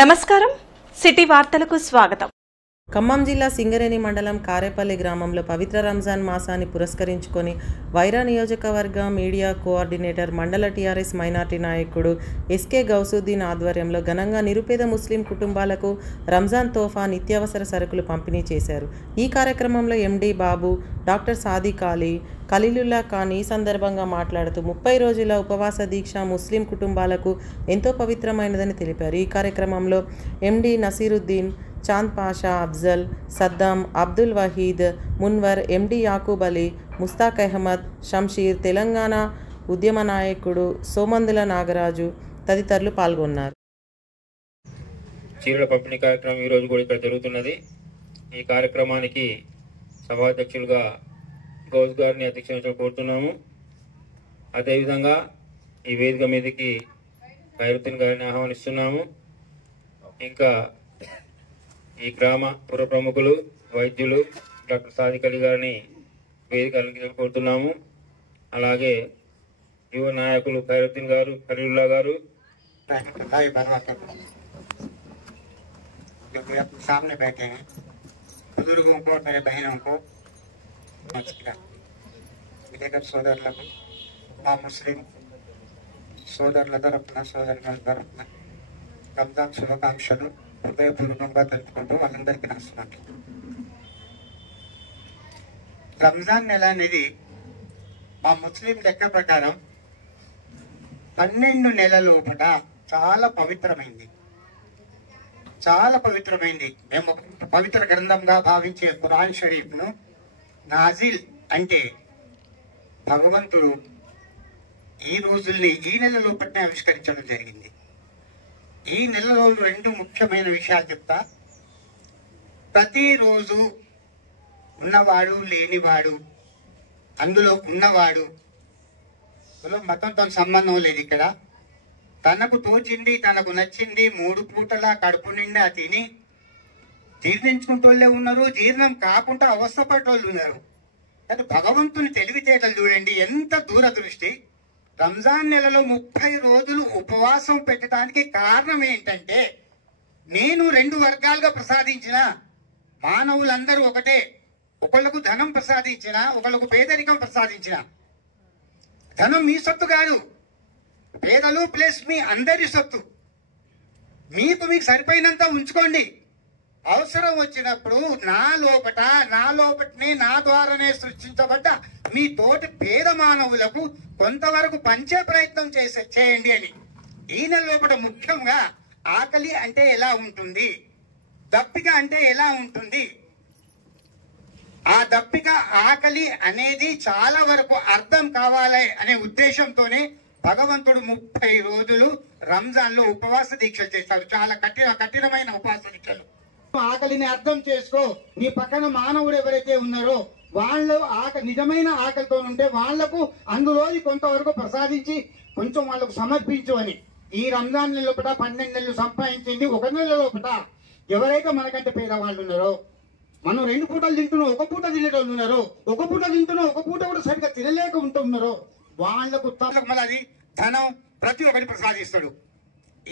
నమస్కారం సిటీ వార్తలకు స్వాగతం. ఖమ్మం జిల్లా సింగరేణి మండలం కారేపల్లి గ్రామంలో పవిత్ర రంజాన్ మాసాన్ని పురస్కరించుకొని వైరా నియోజకవర్గ మీడియా కోఆర్డినేటర్ మండల టీఆర్ఎస్ మైనార్టీ నాయకుడు ఎస్కే గౌసుద్దీన్ ఆధ్వర్యంలో ఘనంగా నిరుపేద ముస్లిం కుటుంబాలకు రంజాన్ తోఫా నిత్యావసర సరుకులు పంపిణీ చేశారు. ఈ కార్యక్రమంలో ఎండి బాబు, డాక్టర్ సాదిక్ అలీ, ఖలీలుల్లా ఖాన్ ఈ సందర్భంగా మాట్లాడుతూ 30 రోజుల ఉపవాస దీక్ష ముస్లిం కుటుంబాలకు ఎంతో పవిత్రమైనదని తెలిపారు. ఈ కార్యక్రమంలో ఎండి నసీరుద్దీన్, చాంద్ పాషా, అఫ్జల్, సద్దాం, అబ్దుల్ వహీద్, మున్వర్, ఎండి యాకూబ్ అలీ, ముస్తాక్ అహ్మద్, షంషీర్, తెలంగాణ ఉద్యమ నాయకుడు సోమందుల నాగరాజు తదితరులు పాల్గొన్నారు. చీరల పంపిణీ కార్యక్రమం ఈరోజు కూడా ఇక్కడ జరుగుతున్నది. ఈ కార్యక్రమానికి సభాధ్యక్షులుగా గౌస్ గారిని అధ్యక్షత కోరుతున్నాము. అదేవిధంగా ఈ వేదిక మీదకి ఖైరుద్దీన్ గారిని ఆహ్వానిస్తున్నాము. ఇంకా ఈ గ్రామ పుర ప్రముఖులు, వైద్యులు డాక్టర్ సాదిక్ అలీ గారిని వేదిక అలంకరించ కోరుతున్నాము. అలాగే యువ నాయకులు ఖైరుద్దీన్ గారు, ఖలీలుల్లా గారు जो कि अपने सामने बैठे हैं, बुजुर्गों को, मेरे बहनों को విలేకరు సోదరులకు, మా ముస్లిం సోదరుల తరఫున, సోదరుల తరఫున రంజాన్ శుభాకాంక్షలు హృదయపూర్వకంగా తెలుపుకుంటూ వాళ్ళందరికీ నమస్కారం. రంజాన్ నెల అనేది మా ముస్లిం లెక్క ప్రకారం 12 నెలల లోపల చాలా పవిత్రమైంది, చాలా పవిత్రమైంది. మేము పవిత్ర గ్రంథంగా భావించే ఖురాన్ షరీఫ్ను నాజిల్ అంటే భగవంతుడు ఈ రోజుల్ని ఈ నెల లోపలనే ఆవిష్కరించడం జరిగింది. ఈ నెలలో 2 ముఖ్యమైన విషయాలు చెప్తా. ప్రతిరోజు ఉన్నవాడు, లేనివాడు, అందులో ఉన్నవాడు మతంతో సంబంధం లేదు. ఇక్కడ తనకు తోచింది, తనకు నచ్చింది 3 పూటలా కడుపు నిండా తిని జీర్ణించుకుంటోళ్ళే ఉన్నారు, జీర్ణం కాకుండా అవస్థపడేటోళ్ళు ఉన్నారు. కానీ భగవంతుని తెలివితేటలు చూడండి, ఎంత దూరదృష్టి. రంజాన్ నెలలో 30 రోజులు ఉపవాసం పెట్టడానికి కారణం ఏంటంటే, నేను 2 వర్గాలుగా ప్రసాదించిన మానవులందరూ ఒకటే. ఒకళ్ళకు ధనం ప్రసాదించిన, ఒకళ్ళకు పేదరికం ప్రసాదించిన. ధనం మీ సొత్తు కాదు, పేదలు ప్లస్ మీ అందరి సొత్తు. మీకు సరిపోయినంత ఉంచుకోండి. అవసరం వచ్చినప్పుడు నా లోపటనే, నా ద్వారానే సృష్టించబడ్డ మీ తోటి పేద మానవులకు కొంతవరకు పంచే ప్రయత్నం చేయండి అని. ఈ నెల లోపల ముఖ్యంగా ఆకలి అంటే ఎలా ఉంటుంది, దప్పిక అంటే ఎలా ఉంటుంది, ఆ దప్పిక ఆకలి అనేది చాలా వరకు అర్థం కావాలి అనే ఉద్దేశంతోనే భగవంతుడు 30 రోజులు రంజాన్ లో ఉపవాస దీక్షలు చేస్తారు. చాలా కఠినమైన ఉపవాస దీక్షలు. ఆకలిని అర్థం చేసుకో. నీ పక్కన మానవుడు ఎవరైతే ఉన్నారో వాళ్ళు నిజమైన ఆకలితో ఉంటే వాళ్లకు అందులో కొంతవరకు ప్రసాదించి కొంచెం వాళ్ళకు సమర్పించు అని. ఈ రంజాన్ నెల లోపల 12 నెలలు సంపాదించింది 1 నెల లోపల ఎవరైతే మనకంటే పేదవాళ్ళు ఉన్నారో, మనం 2 పూటలు తింటున్నాం, 1 పూట తినేటోళ్ళు ఉన్నారు, 1 పూట తింటున్నాం, 1 పూట కూడా సరిగ్గా తినలేక ఉంటున్నారో వాళ్లకు మళ్ళీ ధనం ప్రతి ఒక్కటి ప్రసాదిస్తాడు.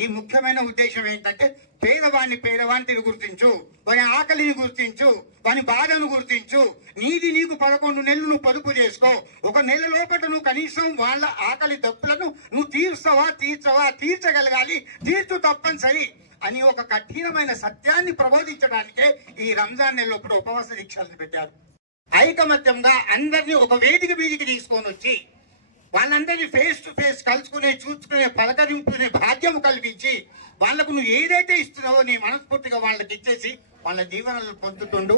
ఈ ముఖ్యమైన ఉద్దేశం ఏంటంటే పేదవాడిని గుర్తించు, వాని ఆకలిని గుర్తించు, వాని బాధను గుర్తించు. నీకు 11 నెలలు నువ్వు పొదుపు చేసుకో. 1 నెల లోపల నువ్వు కనీసం వాళ్ళ ఆకలి దప్పులను నువ్వు తీర్చగలగాలి, తీర్చు తప్పనిసరి అని ఒక కఠినమైన సత్యాన్ని ప్రబోధించడానికే ఈ రంజాన్ నెల లోపల ఉపవాస దీక్షలను పెట్టారు. ఐకమత్యంగా అందరినీ ఒక వేదికి తీసుకొని వచ్చి వాళ్ళందరినీ ఫేస్ టు ఫేస్ చూసుకునే పలకరింపునే భాగ్యం కల్పించి వాళ్లకు నువ్వు ఏదైతే ఇస్తున్నావో నీ మనస్ఫూర్తిగా వాళ్ళకి ఇచ్చేసి వాళ్ళ జీవనాలు పొందుతుండు.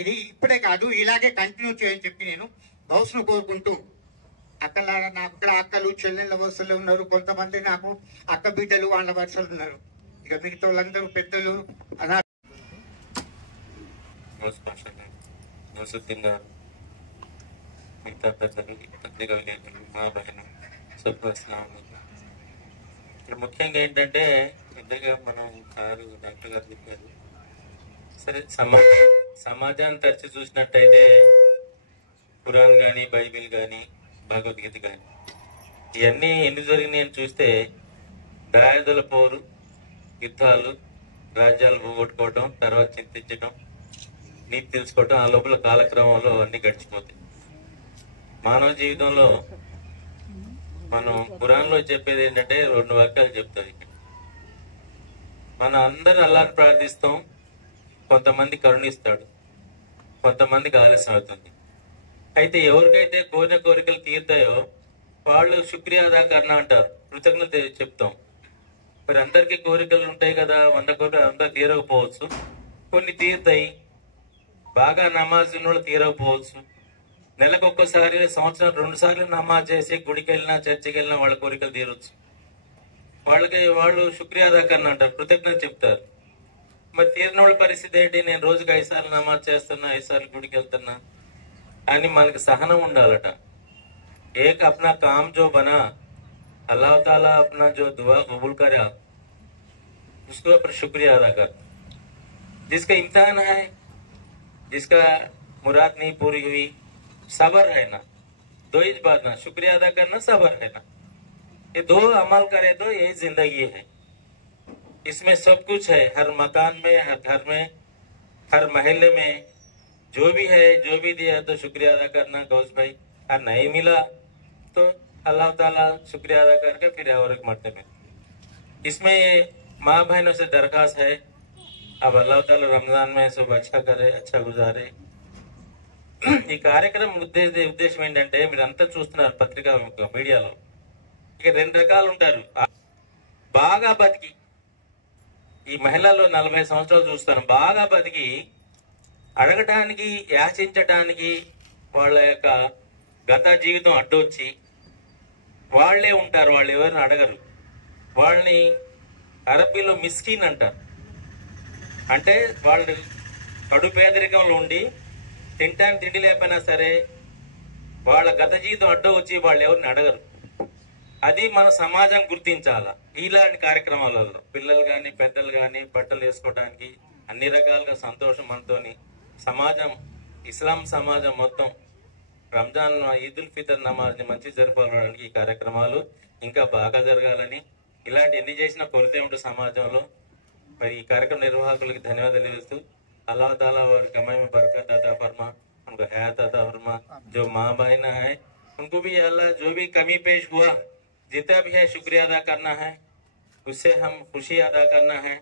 ఇది ఇప్పుడే కాదు, ఇలాగే కంటిన్యూ చేయని చెప్పి నేను గౌస్ను కోరుకుంటూ, అక్కలారా నాకు ఇక్కడ అక్కలు చెల్లెళ్ళ వరుసలు ఉన్నారు, కొంతమంది నాకు అక్క బిడ్డలు వాళ్ళ వరుసలు ఉన్నారు. ఇక మిగతా వాళ్ళందరూ పెద్దలు మిగతా పెద్దలు, పత్రిక విలేకరులు, మా బహిన సుప్రస్నాము. ఇక్కడ ముఖ్యంగా ఏంటంటే పెద్దగా మనం డాక్టర్ గారు చెప్పారు. సరే, సమాజాన్ని తరచి చూసినట్టయితే ఖురాన్ కానీ, బైబిల్ కానీ, భగవద్గీత కానీ ఇవన్నీ ఎన్ని జరిగినాయి అని చూస్తే దాయాదుల పోరు, యుద్ధాలు, రాజ్యాలు పోగొట్టుకోవటం, తర్వాత చింతించడం, నీతి తెలుసుకోవటం, ఆ లోపల కాలక్రమంలో అన్ని గడిచిపోతాయి. మానవ జీవితంలో మనం ఖురాన్లో చెప్పేది ఏంటంటే 2 వాక్యాలు చెప్తారు. ఇక్కడ మనం అందరూ అల్లాహ్ని ప్రార్థిస్తాం, కొంతమంది కరుణిస్తాడు, కొంతమందికి ఆలస్యం అవుతుంది. అయితే ఎవరికైతే కోరిన కోరికలు తీరుతాయో వాళ్ళు శుక్రియా అదా కర్ణ అంటారు, కృతజ్ఞత చెప్తాం. మరి అందరికీ కోరికలు ఉంటాయి కదా, 100 కోరికలు అంతా తీరకపోవచ్చు, కొన్ని తీరుతాయి. బాగా నమాజ్ ఉన్న తీరకపోవచ్చు. నెలకు ఒక్కసారి, సంవత్సరం 2 సార్లు నమాజ్ చేసి గుడికి వెళ్ళినా చర్చికి వెళ్ళినా వాళ్ళ కోరికలు తీరొచ్చు. వాళ్ళు శుక్రియా అదా కర్ణ అంటారు, కృతజ్ఞత చెప్తారు. మరి తీరిన వాళ్ళ పరిస్థితి ఏంటి? నేను రోజుకి 5 సార్లు నమాజ్ చేస్తున్నా, 5 సార్లు గుడికి వెళ్తున్నా అని మనకి సహనం ఉండాలట. एक अपना काम जो बना अल्लाह ताला अपना जो दुआ कबूल करे उसके ऊपर शुक्रिया अदा कर. जिसका इम्तिहान है, जिसका मुराद नहीं पूरी हुई, सब्र है ना, 2 ही बात ना, शुक्रिया अदा करना, सब्र है ना, ये 2 अमल करे तो यही जिंदगी है. इसमें सब कुछ है, हर मकान में, हर घर में, हर महल्ले में जो भी है, जो भी दिया तो शुक्रिया अदा करना गौस भाई. और नहीं मिला तो अल्लाह ताला शुक्रिया अदा करके फिर और एक मरते में. इसमें माँ बहनों से दरखास्त है, अब अल्लाह ताला रमजान में सब अच्छा करे, अच्छा गुजारे. ఈ కార్యక్రమం ఉద్దేశం ఏంటంటే మీరంతా చూస్తున్నారు పత్రికా మీడియాలో, ఇక 2 రకాలు ఉంటారు. బాగా బతికి, ఈ మహిళల్లో 40 సంవత్సరాలు చూస్తాను, బాగా బతికి అడగటానికి, యాచించటానికి వాళ్ళ యొక్క గత జీవితం అడ్డొచ్చి వాళ్లే ఉంటారు, వాళ్ళు ఎవరిని అడగరు. వాళ్ళని అరబీలో మిస్కీన్ అంటారు. అంటే వాళ్ళు కడు పేదరికంలో ఉండి తింటానికి తిండి లేకపోయినా సరే వాళ్ళ గత జీవితం అడ్డు వచ్చి వాళ్ళు ఎవరిని అడగరు. అది మన సమాజం గుర్తించాల. ఇలాంటి కార్యక్రమాలలో పిల్లలు కానీ పెద్దలు కానీ బట్టలు వేసుకోవడానికి అన్ని రకాలుగా సంతోషం మనతోని సమాజం, ఇస్లాం సమాజం మొత్తం రంజాన్, ఈదుల్ ఫితర్ నమాజ్ ని మంచి జరపాలడానికి ఈ కార్యక్రమాలు ఇంకా బాగా జరగాలని, ఇలాంటి ఎన్ని చేసినా కొరతే ఉంటుంది సమాజంలో. మరి ఈ కార్యక్రమ నిర్వాహకులకి ధన్యవాదాలు తెలియజేస్తూ अल्लाह ताला और कमाई में बरकत अता फरमा, उनको हयात अता फरमा. जो माँ बहना है उनको भी अल्लाह जो भी कमी पेश हुआ जितना भी है शुक्रिया अदा करना है, उससे हम खुशी अदा करना है.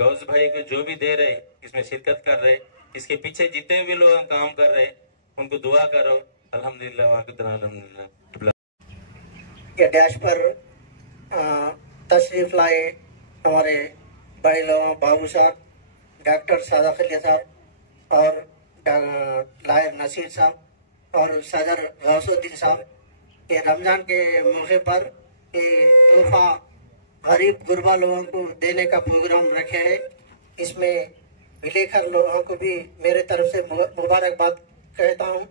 गौस भाई को जो भी दे रहे, इसमें शिरकत कर रहे, इसके पीछे जितने भी लोग काम कर रहे उनको दुआ करो. अल्हम्दुलिल्लाह अल्हम्दुलिल्लाह. ये डैश पर तशरीफ लाए हमारे बड़े लोग बाबू साहब, डॉक्टर सादात अली साहब और लायर नसीर साहब और सदर गौसुद्दीन साहब, ये रमज़ान के मौके पर ये तोहफा गरीब गुरबा लोगों को देने का प्रोग्राम रखे है. इसमें विलेखर लोगों को भी मेरे तरफ से मुबारकबाद कहता हूँ.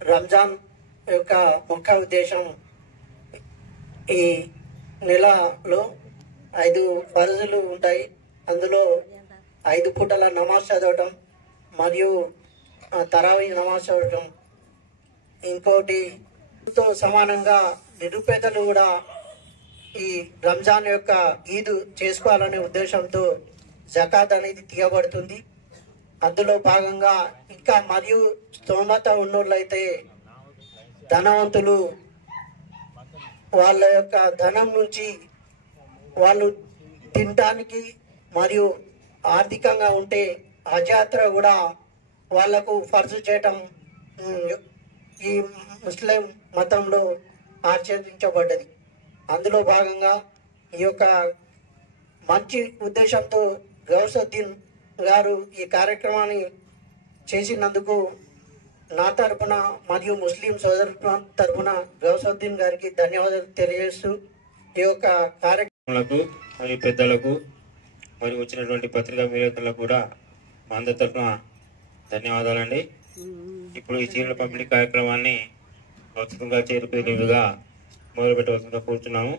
रमज़ान का मुख्य उद्देश्य ఈ నెలలో 5 ఫర్జులు ఉంటాయి. అందులో 5 పూటల నమాజ్ చదవటం మరియు తరావీ నమాజ్ చదవటం. ఇంకోటి తో సమానంగా నిరుపేదలు కూడా ఈ రంజాన్ యొక్క ఈద్ చేసుకోవాలనే ఉద్దేశంతో జకాత్ అనేది తీయబడుతుంది. అందులో భాగంగా ఇంకా మరియు స్తోమత ఉన్నోళ్ళైతే ధనవంతులు వాళ్ళ యొక్క ధనం నుంచి వాళ్ళు తినటానికి మరియు ఆర్థికంగా ఉంటే హజ్ కూడా వాళ్లకు ఫర్జు చేయటం ఈ ముస్లిం మతంలో ఆచరించబడ్డది. అందులో భాగంగా ఈ యొక్క మంచి ఉద్దేశంతో గౌసుద్దీన్ గారు ఈ కార్యక్రమాన్ని చేసినందుకు నా తరపున మరియు ముస్లిం సోదరుల తరపున గౌసుద్దీన్ గారికి ధన్యవాదాలు తెలియజేస్తూ ఈ యొక్క కార్యక్రమాలకు మరియు పెద్దలకు మరియు వచ్చినటువంటి పత్రికా విలేకరులకు కూడా మా అందరి తరఫున ధన్యవాదాలండి. ఇప్పుడు ఈ చీరల పంపిణీ కార్యక్రమాన్ని భౌతికంగా చేరుకునేవిగా మొదలుపెట్టవలసిందిగా కోరుతున్నాము.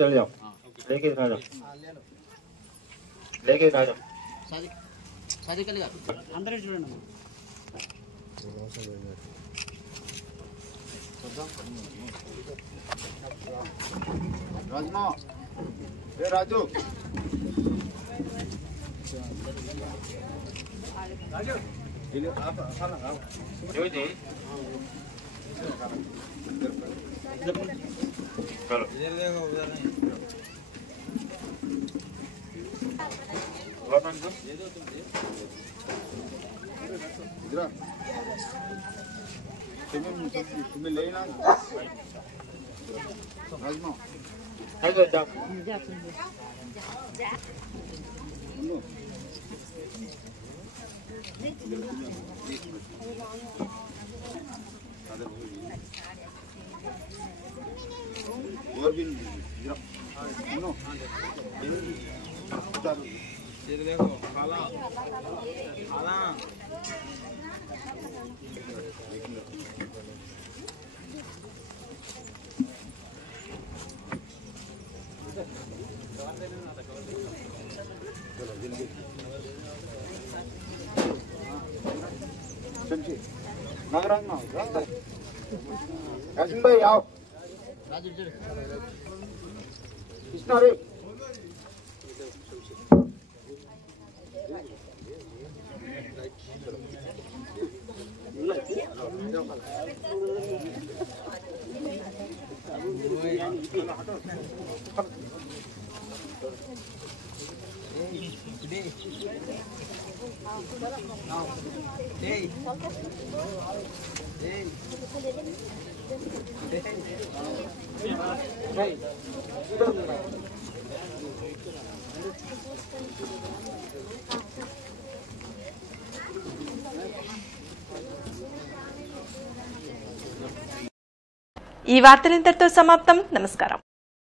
चले जाओ, लेके राजा, लेके राजा। అందరూ చూడండి రాజమా ఏ రాజు जी चलो इधर तुम्हें लेना राजमा जाओ और भी नो देखो खाला खाला चमची नागराज ना राजन भाई आओ कृष्णा रे ఈ వార్తలు ఇంతటితో సమాప్తం. నమస్కారం.